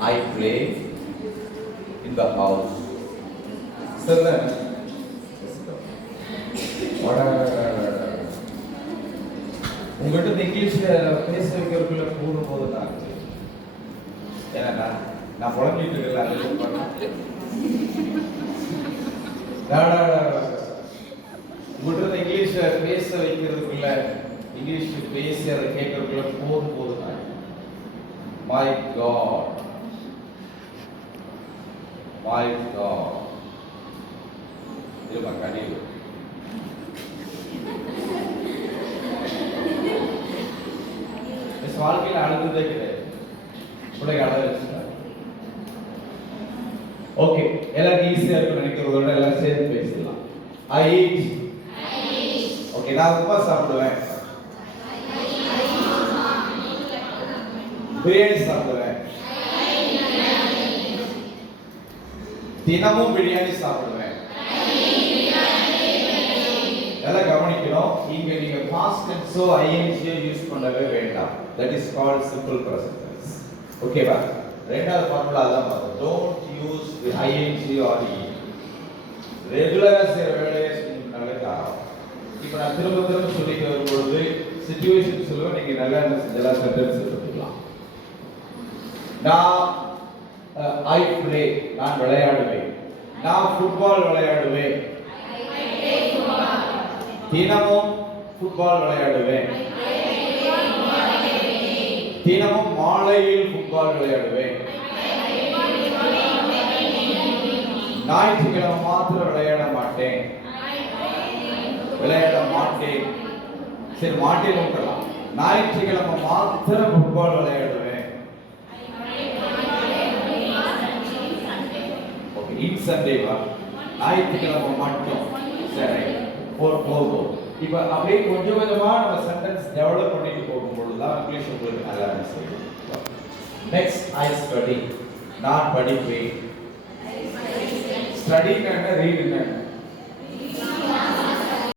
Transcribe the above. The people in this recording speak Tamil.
I play in the house. Sir, உங்கள்கிட்ட இங்கிலீஷ்ல பேச வைக்கிறதுக்குள்ள போதும் தான். ஏன்னா நான் புலம்பிட்டு இருக்கல உங்கள்கிட்ட இங்கிலீஷ்ல பேச வைக்கிறதுக்குள்ள இங்கிலீஷ் பேசி அதை கேட்கறதுக்குள்ள போதும் தான். My God, my God. இது கண்டிப்பா வாழ்க்கையில் அழுதுதே கிடையாது. பிள்ளைங்க அழகு வச்சுட்டாங்க. ஓகே, எல்லாரும் ஈஸியா இருக்கும் நினைக்கிறதோட எல்லாம் சேர்ந்து பேசலாம். I eat. ஓகே, நான் உப்புமா சாப்பிடுவேன். பிரியாணி சாப்பிடுவேன். தினமும் பிரியாணி சாப்பிடுவேன். எல்லாம் கவனிக்கணும். இங்க நீங்க past tense ing யூஸ் பண்ணவே வேண்டாம். That is called simple present tense. ஓகேவா? ரெண்டாவது ஃபார்முலா அதான் பாருங்க. Don't use the ing or e. ரெகுலரா செய்யற வேலையை செஞ்சீங்கனாலே தான். இப்போ நான் திரும்ப சொல்லிட்டு வரும்போது சிச்சுவேஷன் சொல்லுவேன். நீங்க நல்லா என்ன செஞ்சலாம் சென்டென்ஸ் எடுத்துக்கலாம். நான் I play, நான் விளையாடுவேன். நான் ஃபுட்பால் விளையாடுவேன். தினமும் ஃபுட்பால் விளையாடுவேன். தினமும் மாலையில் ஃபுட்பால் விளையாடுவேன். ஞாயிற்றுக்கிழமை மாத்திரம் விளையாட மாட்டேன். சரி, மாட்டேன் விட்டுலாம். ஞாயிற்றுக்கிழமை மாத்திரம் ஃபுட்பால் விளையாடுவேன். ஓகே, இன் சண்டேவா? ஞாயிற்றுக்கிழமை மட்டும். சரி, போகும். இப்போ அப்படியே கொஞ்சம் கொஞ்சமா நம்ம சென்டென்ஸ் டெவலப் பண்ணிட்டு போகும்போது தான் இங்கிலீஷ் உங்களுக்கு நல்லா செய்யும். நெக்ஸ்ட், ஐ ஸ்டடி, நான் படிப்பேன். ஸ்டடினா என்ன, ரீட் என்ன?